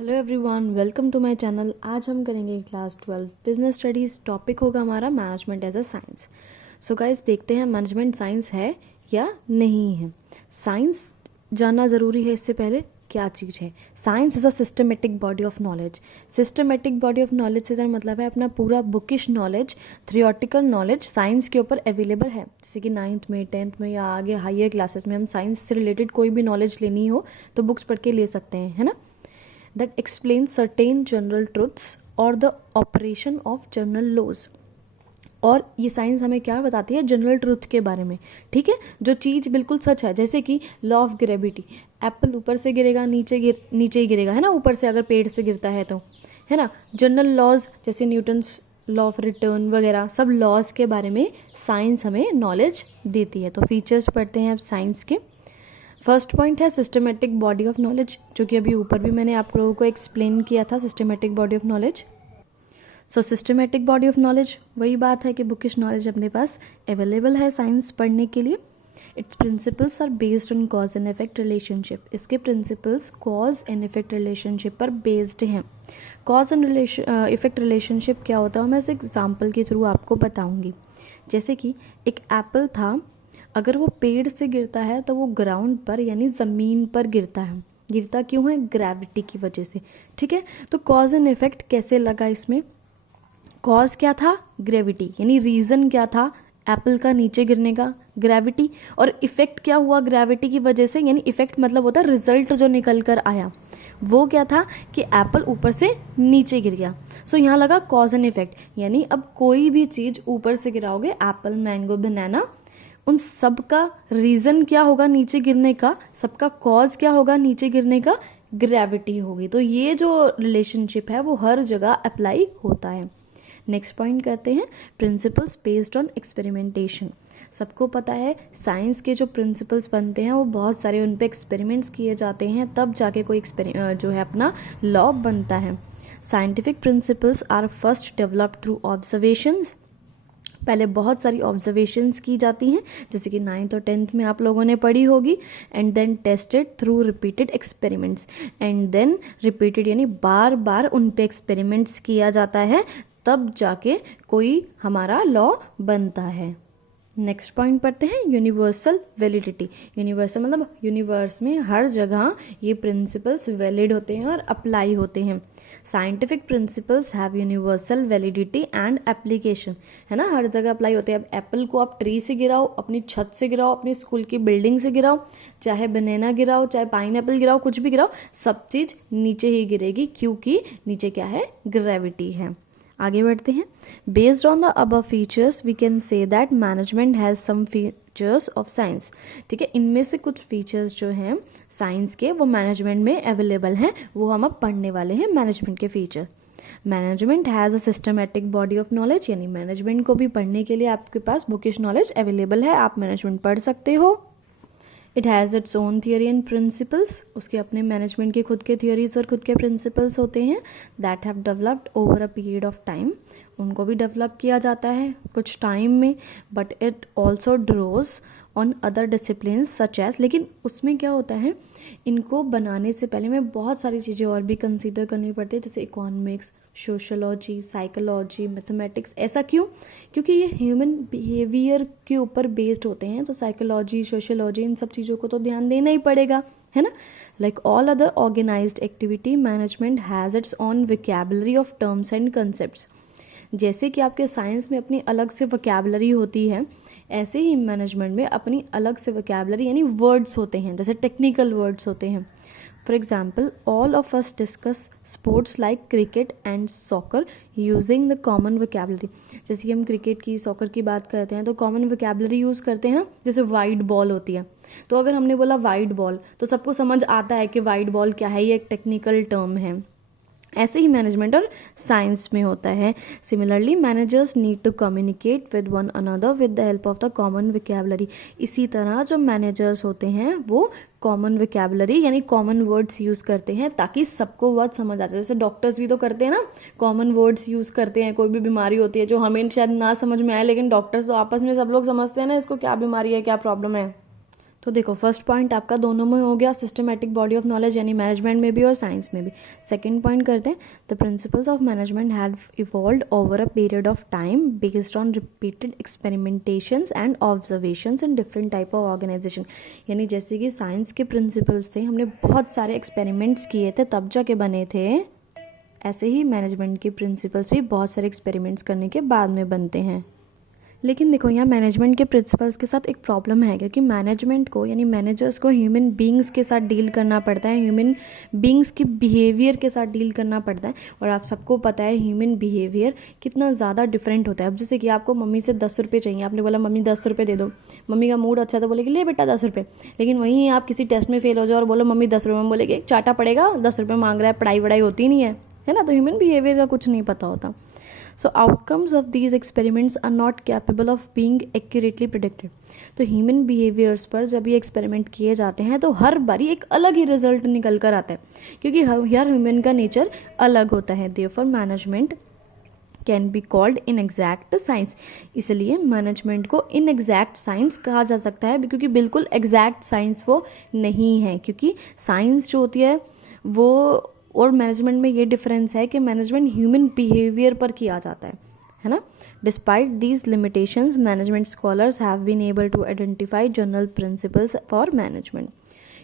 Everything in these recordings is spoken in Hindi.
Hello everyone, welcome to my channel. आज हम करेंगे क्लास 12 बिजनेस स्टडीज़। टॉपिक होगा हमारा management as a science. So guys, देखते हैं मैनेजमेंट साइंस है या नहीं है। साइंस जानना ज़रूरी है। इससे पहले क्या चीज़ है science? Is a systematic body of knowledge. Systematic body of knowledge से मतलब है अपना पूरा bookish knowledge, theoretical knowledge science के ऊपर अवेलेबल है। जैसे कि 9th में, 10th में या आगे हायर क्लासेस में हम साइंस से रिलेटेड कोई भी नॉलेज लेनी हो तो बुक्स पढ़ के ले सकते हैं, है ना। that explains certain general truths or the operation of general laws। और ये साइंस हमें क्या बताती है? जनरल ट्रूथ के बारे में, ठीक है, जो चीज़ बिल्कुल सच है। जैसे कि लॉ ऑफ ग्रेविटी, एप्पल ऊपर से गिरेगा नीचे ही गिरेगा, है ना, ऊपर से अगर पेड़ से गिरता है तो, है ना। जनरल लॉज जैसे न्यूटन्स लॉ ऑफ रिटर्न वगैरह, सब लॉज के बारे में साइंस हमें नॉलेज देती है। तो फीचर्स पढ़ते हैं अब साइंस के। फर्स्ट पॉइंट है सिस्टमेटिक बॉडी ऑफ नॉलेज, जो कि अभी ऊपर भी मैंने आप लोगों को एक्सप्लेन किया था, systematic body of knowledge. So systematic body of knowledge वही बात है कि बुकिश नॉलेज अपने पास अवेलेबल है साइंस पढ़ने के लिए। Its principles are based on cause and effect relationship. इसके principles cause and effect relationship पर बेस्ड हैं। कॉज एंड इफेक्ट रिलेशनशिप क्या होता है मैं इस एग्जाम्पल के थ्रू आपको बताऊंगी। जैसे कि एक एप्पल था, अगर वो पेड़ से गिरता है तो वो ग्राउंड पर यानी ज़मीन पर गिरता है। गिरता क्यों है? ग्रेविटी की वजह से, ठीक है। तो कॉज एंड इफेक्ट कैसे लगा इसमें? कॉज क्या था? ग्रेविटी, यानी रीज़न क्या था एप्पल का नीचे गिरने का? ग्रेविटी। और इफेक्ट क्या हुआ ग्रेविटी की वजह से? यानी इफेक्ट मतलब होता है रिजल्ट जो निकल कर आया, वो क्या था कि एप्पल ऊपर से नीचे गिर गया। सो यहाँ लगा कॉज एंड इफेक्ट, यानी अब कोई भी चीज़ ऊपर से गिराओगे, एप्पल, मैंगो, बनाना, उन सब का रीज़न क्या होगा नीचे गिरने का? सबका कॉज क्या होगा नीचे गिरने का? ग्रेविटी होगी। तो ये जो रिलेशनशिप है वो हर जगह अप्लाई होता है। नेक्स्ट पॉइंट करते हैं प्रिंसिपल्स बेस्ड ऑन एक्सपेरिमेंटेशन। सबको पता है साइंस के जो प्रिंसिपल्स बनते हैं वो बहुत सारे उन पे एक्सपेरिमेंट्स किए जाते हैं, तब जाके कोई जो है अपना लॉ बनता है। Scientific principles are first developed through observations. पहले बहुत सारी ऑब्जर्वेशंस की जाती हैं, जैसे कि 9th और 10th में आप लोगों ने पढ़ी होगी। And then tested through repeated experiments. And then repeated यानी बार बार उन पे एक्सपेरिमेंट्स किया जाता है, तब जाके कोई हमारा लॉ बनता है। नेक्स्ट पॉइंट पढ़ते हैं यूनिवर्सल वैलिडिटी। यूनिवर्सल मतलब यूनिवर्स में हर जगह ये प्रिंसिपल्स वैलिड होते हैं और अप्लाई होते हैं। Scientific principles have universal validity and application, है ना, हर जगह अप्लाई होते हैं। अब एप्पल को आप ट्री से गिराओ, अपनी छत से गिराओ, अपनी स्कूल की बिल्डिंग से गिराओ, चाहे बनाना गिराओ, चाहे पाइनएप्पल गिराओ, कुछ भी गिराओ, सब चीज़ नीचे ही गिरेगी, क्योंकि नीचे क्या है? ग्रेविटी है। आगे बढ़ते हैं। Based on the above features we can say that management has some features of science. ठीक है, इनमें से कुछ फीचर्स जो हैं साइंस के वो मैनेजमेंट में अवेलेबल हैं, वो हम अब पढ़ने वाले हैं मैनेजमेंट के feature. Management has a systematic body of knowledge, यानी मैनेजमेंट को भी पढ़ने के लिए आपके पास बुकिश नॉलेज अवेलेबल है, आप मैनेजमेंट पढ़ सकते हो। It has its own theory and principles. उसके अपने मैनेजमेंट के खुद के थियोरीज और खुद के प्रिंसिपल्स होते हैं। That have developed over a period of time. उनको भी डेवलप किया जाता है कुछ टाइम में। But it also draws on other discipline such as. लेकिन उसमें क्या होता है, इनको बनाने से पहले में बहुत सारी चीज़ें और भी कंसीडर करनी पड़ती है, जैसे इकोनॉमिक्स, सोशोलॉजी, साइकोलॉजी, मैथमेटिक्स। ऐसा क्यों? क्योंकि ये ह्यूमन बिहेवियर के ऊपर बेस्ड होते हैं, तो साइकोलॉजी, सोशोलॉजी, इन सब चीज़ों को तो ध्यान देना ही पड़ेगा, है ना। Like all other organised activity, management has its own vocabulary of terms and concepts. जैसे कि आपके साइंस में अपनी अलग से वोकैबुलरी होती है, ऐसे ही मैनेजमेंट में अपनी अलग से वोकैबुलरी यानी वर्ड्स होते हैं, जैसे टेक्निकल वर्ड्स होते हैं। For example, all of us discuss sports like cricket and soccer using the common vocabulary. जैसे कि हम क्रिकेट की, सॉकर की बात करते हैं तो कॉमन वोकैबुलरी यूज़ करते हैं ना, जैसे वाइड बॉल होती है, तो अगर हमने बोला वाइड बॉल तो सबको समझ आता है कि वाइड बॉल क्या है, ये एक टेक्निकल टर्म है। ऐसे ही मैनेजमेंट और साइंस में होता है। Similarly managers need to communicate with one another with the help of the common vocabulary. इसी तरह जो मैनेजर्स होते हैं वो कॉमन वोकैबुलरी यानी कॉमन वर्ड्स यूज़ करते हैं ताकि सबको वर्ड समझ आ जाए। जैसे डॉक्टर्स भी तो करते हैं ना, कॉमन वर्ड्स यूज़ करते हैं। कोई भी बीमारी होती है जो हमें शायद ना समझ में आए, लेकिन डॉक्टर्स तो आपस में सब लोग समझते हैं ना, इसको क्या बीमारी है, क्या प्रॉब्लम है, तो देखो फर्स्ट पॉइंट आपका दोनों में हो गया, सिस्टमेटिक बॉडी ऑफ नॉलेज यानी मैनेजमेंट में भी और साइंस में भी। सेकंड पॉइंट करते हैं, the principles of management have evolved over a period of time based on repeated experimentations and observations in different type of organisation. यानी जैसे कि साइंस के प्रिंसिपल्स थे, हमने बहुत सारे एक्सपेरिमेंट्स किए थे तब जाके बने थे, ऐसे ही मैनेजमेंट के प्रिंसिपल्स भी बहुत सारे एक्सपेरिमेंट्स करने के बाद में बनते हैं। लेकिन देखो यहाँ मैनेजमेंट के प्रिंसिपल्स के साथ एक प्रॉब्लम है, क्योंकि मैनेजमेंट को यानी मैनेजर्स को ह्यूमन बींग्स के साथ डील करना पड़ता है, ह्यूमन बींग्स की बिहेवियर के साथ डील करना पड़ता है। और आप सबको पता है ह्यूमन बिहेवियर कितना ज़्यादा डिफरेंट होता है। अब जैसे कि आपको मम्मी से 10 रुपये चाहिए, आपने बोला मम्मी 10 रुपये दे दो, मम्मी का मूड अच्छा तो बोलेगी ले बेटा 10 रुपये। लेकिन वहीं आप किसी टेस्ट में फेल हो जाओ और बोलो मम्मी 10 रुपये में, बोलेगी एक चाटा पड़ेगा, 10 रुपये मांग रहा है, पढ़ाई वढ़ाई होती नहीं है ना। तो ह्यूमन बिहेवियर का कुछ नहीं पता होता। So outcomes of these experiments are not capable of being accurately predicted. तो ह्यूमन बिहेवियर्स पर जब ये एक्सपेरिमेंट किए जाते हैं तो हर बारी एक अलग ही रिजल्ट निकल कर आता है, क्योंकि हर ह्यूमन का नेचर अलग होता है। Therefore management can be called inexact science. इसलिए मैनेजमेंट को इनएग्जैक्ट साइंस कहा जा सकता है, क्योंकि बिल्कुल एग्जैक्ट साइंस वो नहीं है। क्योंकि साइंस जो होती है वो और मैनेजमेंट में ये डिफरेंस है कि मैनेजमेंट ह्यूमन बिहेवियर पर किया जाता है ना। Despite these limitations management scholars have been able to identify general principles for management.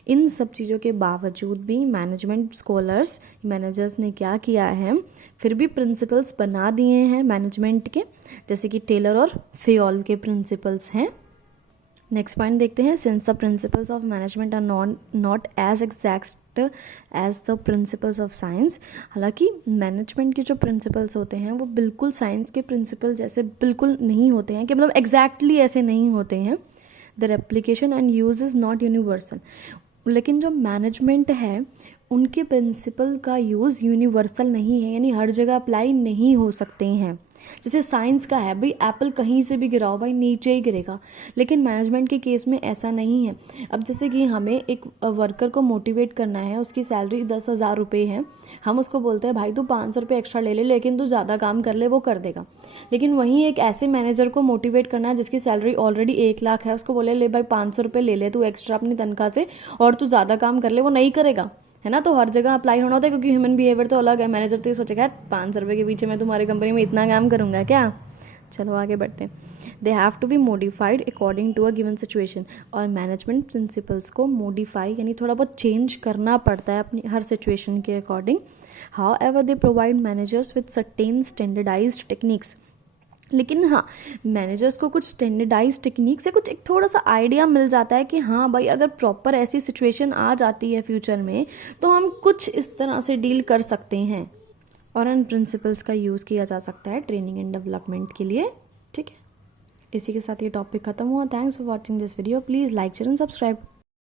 इन सब चीज़ों के बावजूद भी मैनेजमेंट स्कॉलर्स मैनेजर्स ने क्या किया है, फिर भी प्रिंसिपल्स बना दिए हैं मैनेजमेंट के, जैसे कि टेलर और फियोल के प्रिंसिपल्स हैं। नेक्स्ट पॉइंट देखते हैं, since the principles of management are not as exact as the principles of science. हालांकि मैनेजमेंट के जो प्रिंसिपल्स होते हैं वो बिल्कुल साइंस के प्रिंसिपल जैसे बिल्कुल नहीं होते हैं, कि मतलब एग्जैक्टली ऐसे नहीं होते हैं। Their application and use is not universal. लेकिन जो मैनेजमेंट है उनके प्रिंसिपल का यूज़ यूनिवर्सल नहीं है, यानी हर जगह अप्लाई नहीं हो सकते हैं। जैसे साइंस का है भाई, एप्पल कहीं से भी गिराओ भाई नीचे ही गिरेगा, लेकिन मैनेजमेंट के केस में ऐसा नहीं है। अब जैसे कि हमें एक वर्कर को मोटिवेट करना है, उसकी सैलरी 10,000 रुपये है, हम उसको बोलते हैं भाई तू 500 रुपये एक्स्ट्रा ले ले, लेकिन तू ज़्यादा काम कर ले, वो कर देगा। लेकिन वहीं एक ऐसे मैनेजर को मोटिवेट करना है जिसकी सैलरी ऑलरेडी 1 लाख है, उसको बोले ले भाई 500 रुपये ले ले तू एक्स्ट्रा अपनी तनख्वाह से और तू ज़्यादा काम कर ले, वो नहीं करेगा, है ना। तो हर जगह अप्लाई होना होता है, क्योंकि ह्यूमन बिहेवियर तो अलग है। मैनेजर तो ये सोचेगा 500 रुपये के पीछे मैं तुम्हारी कंपनी में इतना काम करूंगा क्या। चलो आगे बढ़ते हैं। They have to be modified according to a given situation. और मैनेजमेंट प्रिंसिपल्स को मॉडिफाई यानी थोड़ा बहुत चेंज करना पड़ता है अपनी हर सिचुएशन के according. However they provide managers with certain standardised techniques. लेकिन हाँ, मैनेजर्स को कुछ स्टैंडर्डाइज टेक्निक से कुछ एक थोड़ा सा आइडिया मिल जाता है कि हाँ भाई अगर प्रॉपर ऐसी सिचुएशन आ जाती है फ्यूचर में तो हम कुछ इस तरह से डील कर सकते हैं, और इन प्रिंसिपल्स का यूज़ किया जा सकता है ट्रेनिंग एंड डेवलपमेंट के लिए। ठीक है, इसी के साथ ये टॉपिक खत्म हुआ। Thanks for watching this video. Please like share and subscribe.